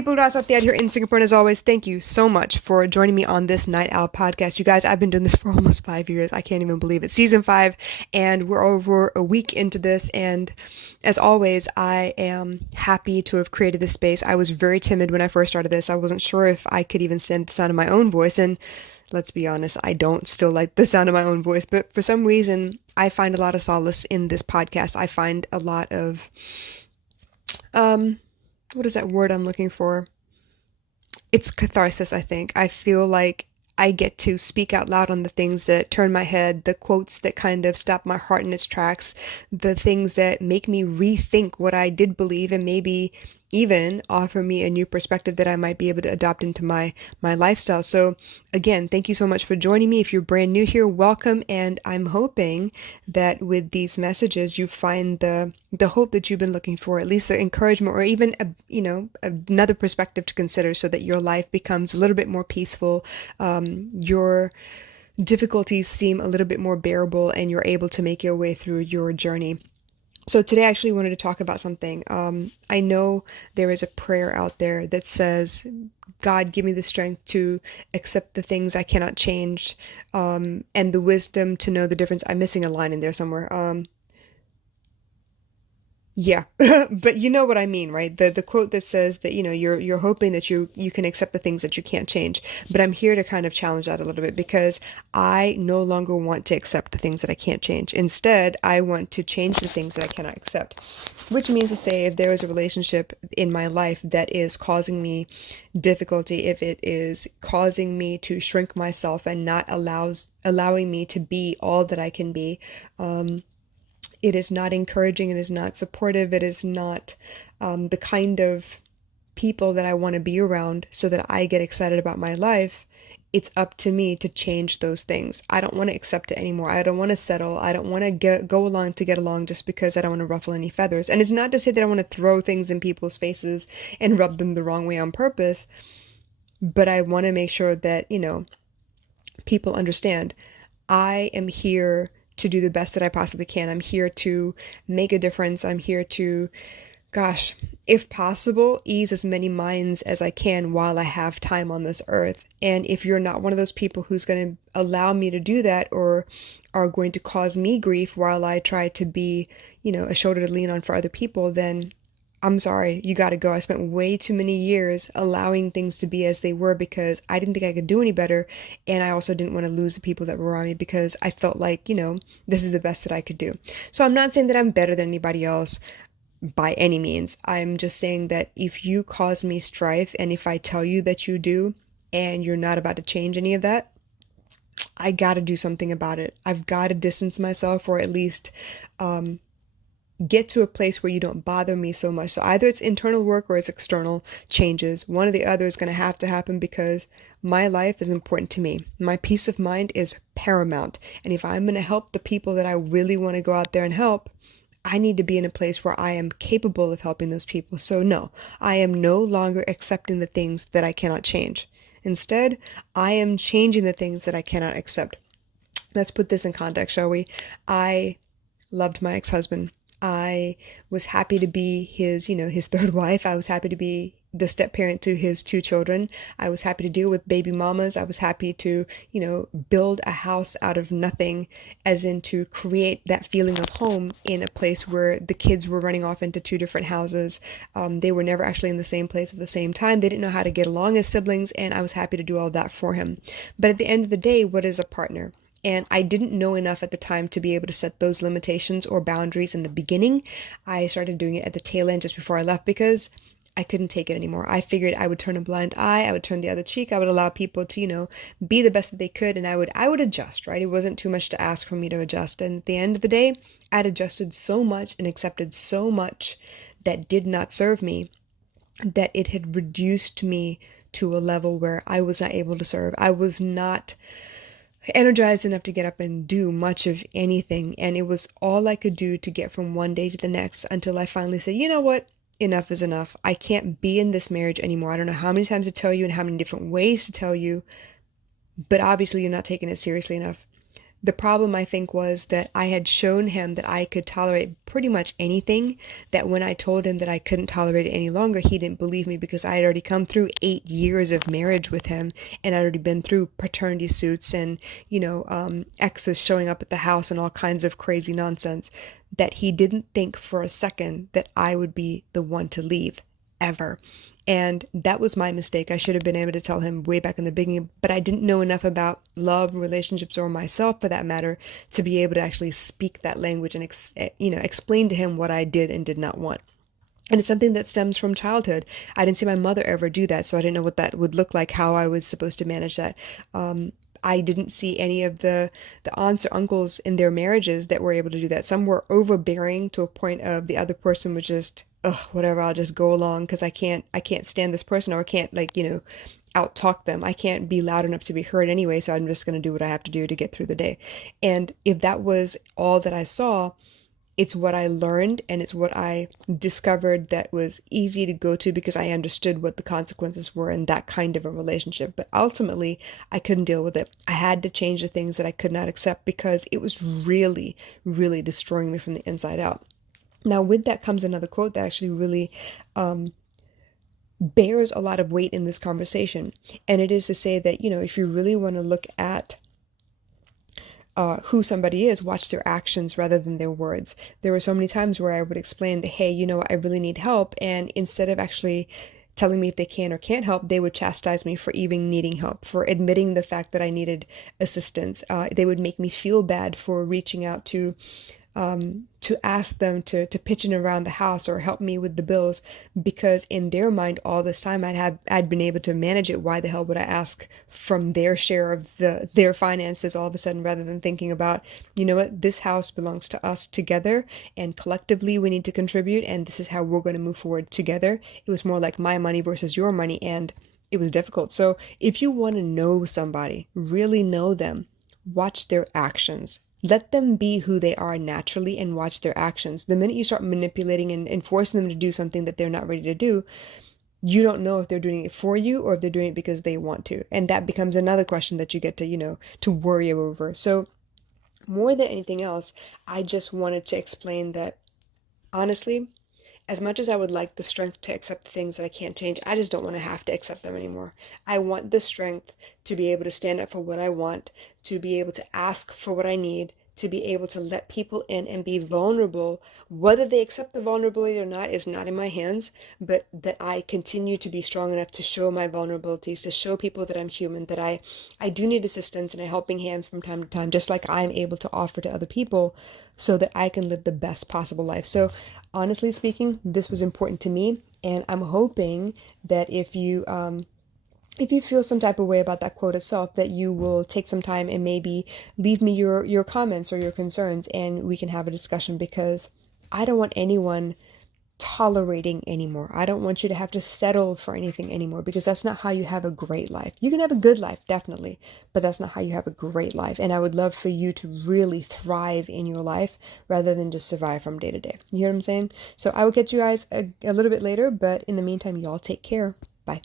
people who are out there here in Singapore. And as always, thank you so much for joining me on this Night Owl podcast. You guys, I've been doing this for almost 5 years. I can't even believe it. Season 5, and we're over a week into this. And as always, I am happy to have created this space. I was very timid when I first started this. I wasn't sure if I could even stand the sound of my own voice. And let's be honest, I don't still like the sound of my own voice. But for some reason, I find a lot of solace in this podcast. I find a lot of, what is that word I'm looking for? It's catharsis, I think. I feel like I get to speak out loud on the things that turn my head, the quotes that kind of stop my heart in its tracks, the things that make me rethink what I did believe and maybe even offer me a new perspective that I might be able to adopt into my lifestyle. So again, thank you so much for joining me. If you're brand new here, welcome. And I'm hoping that with these messages, you find the hope that you've been looking for, at least the encouragement or even, another perspective to consider so that your life becomes a little bit more peaceful. Your difficulties seem a little bit more bearable and you're able to make your way through your journey. So today I actually wanted to talk about something. I know there is a prayer out there that says, God, give me the strength to accept the things I cannot change, and the wisdom to know the difference. I'm missing a line in there somewhere. Yeah, but you know what I mean, right? The quote that says that, you're hoping that you can accept the things that you can't change. But I'm here to kind of challenge that a little bit because I no longer want to accept the things that I can't change. Instead, I want to change the things that I cannot accept. Which means to say, if there is a relationship in my life that is causing me difficulty, if it is causing me to shrink myself and not allowing me to be all that I can be, it is not encouraging, it is not supportive, it is not the kind of people that I want to be around so that I get excited about my life. It's up to me to change those things. I don't want to accept it anymore. I don't want to settle. I don't want to go along to get along just because I don't want to ruffle any feathers. And it's not to say that I want to throw things in people's faces and rub them the wrong way on purpose, but I want to make sure that, people understand I am here to do the best that I possibly can. I'm here to make a difference. I'm here to, if possible, ease as many minds as I can while I have time on this earth. And if you're not one of those people who's going to allow me to do that or are going to cause me grief while I try to be, a shoulder to lean on for other people, then I'm sorry, you got to go. I spent way too many years allowing things to be as they were because I didn't think I could do any better. And I also didn't want to lose the people that were around me because I felt like, this is the best that I could do. So I'm not saying that I'm better than anybody else by any means. I'm just saying that if you cause me strife and if I tell you that you do and you're not about to change any of that, I got to do something about it. I've got to distance myself or at least, get to a place where you don't bother me so much. So either it's internal work or it's external changes. One or the other is going to have to happen because my life is important to me. My peace of mind is paramount. And if I'm going to help the people that I really want to go out there and help, I need to be in a place where I am capable of helping those people. So no, I am no longer accepting the things that I cannot change. Instead, I am changing the things that I cannot accept. Let's put this in context, shall we? I loved my ex-husband. I was happy to be his third wife. I was happy to be the step parent to his 2 children. I was happy to deal with baby mamas. I was happy to, build a house out of nothing, as in to create that feeling of home in a place where the kids were running off into 2 different houses. They were never actually in the same place at the same time. They didn't know how to get along as siblings, and I was happy to do all that for him. But at the end of the day, what is a partner? And I didn't know enough at the time to be able to set those limitations or boundaries in the beginning. I started doing it at the tail end just before I left because I couldn't take it anymore. I figured I would turn a blind eye. I would turn the other cheek. I would allow people to, be the best that they could. And I would adjust, right? It wasn't too much to ask for me to adjust. And at the end of the day, I'd adjusted so much and accepted so much that did not serve me that it had reduced me to a level where I was not able to serve. I was not energized enough to get up and do much of anything. And it was all I could do to get from one day to the next until I finally said, you know what? Enough is enough. I can't be in this marriage anymore. I don't know how many times to tell you and how many different ways to tell you, but obviously you're not taking it seriously enough. The problem, I think, was that I had shown him that I could tolerate pretty much anything, that when I told him that I couldn't tolerate it any longer, he didn't believe me because I had already come through 8 years of marriage with him, and I'd already been through paternity suits and, exes showing up at the house and all kinds of crazy nonsense, that he didn't think for a second that I would be the one to leave, ever. And that was my mistake. I should have been able to tell him way back in the beginning, but I didn't know enough about love, relationships, or myself for that matter to be able to actually speak that language and explain to him what I did and did not want. And it's something that stems from childhood. I didn't see my mother ever do that, so I didn't know what that would look like, how I was supposed to manage that. I didn't see any of the aunts or uncles in their marriages that were able to do that. Some were overbearing to a point of the other person was just, ugh, whatever, I'll just go along because I can't stand this person, or I can't, out talk them. I can't be loud enough to be heard anyway, so I'm just going to do what I have to do to get through the day. And if that was all that I saw, it's what I learned and it's what I discovered that was easy to go to because I understood what the consequences were in that kind of a relationship. But ultimately, I couldn't deal with it. I had to change the things that I could not accept because it was really, really destroying me from the inside out. Now, with that comes another quote that actually really bears a lot of weight in this conversation. And it is to say that, if you really want to look at who somebody is, watch their actions rather than their words. There were so many times where I would explain that, hey, I really need help. And instead of actually telling me if they can or can't help, they would chastise me for even needing help, for admitting the fact that I needed assistance. They would make me feel bad for reaching out to ask them to pitch in around the house or help me with the bills, because in their mind all this time I'd been able to manage it. Why the hell would I ask from their share of their finances all of a sudden, rather than thinking about, what, this house belongs to us together and collectively we need to contribute, and this is how we're going to move forward together. It was more like my money versus your money, and it was difficult. So if you want to know somebody, really know them, watch their actions. Let them be who they are naturally and watch their actions. The minute you start manipulating and forcing them to do something that they're not ready to do, you don't know if they're doing it for you or if they're doing it because they want to. And that becomes another question that you get to worry over. So more than anything else, I just wanted to explain that, honestly, as much as I would like the strength to accept the things that I can't change, I just don't want to have to accept them anymore. I want the strength to be able to stand up for what I want, to be able to ask for what I need, to be able to let people in and be vulnerable. Whether they accept the vulnerability or not is not in my hands, but that I continue to be strong enough to show my vulnerabilities, to show people that I'm human, that I do need assistance and a helping hands from time to time, just like I'm able to offer to other people, so that I can live the best possible life. So honestly speaking, this was important to me, and I'm hoping that if you feel some type of way about that quote itself, that you will take some time and maybe leave me your comments or your concerns, and we can have a discussion, because I don't want anyone tolerating anymore. I don't want you to have to settle for anything anymore, because that's not how you have a great life. You can have a good life, definitely, but that's not how you have a great life. And I would love for you to really thrive in your life rather than just survive from day to day. You hear what I'm saying? So I will catch you guys a little bit later, but in the meantime, y'all take care. Bye.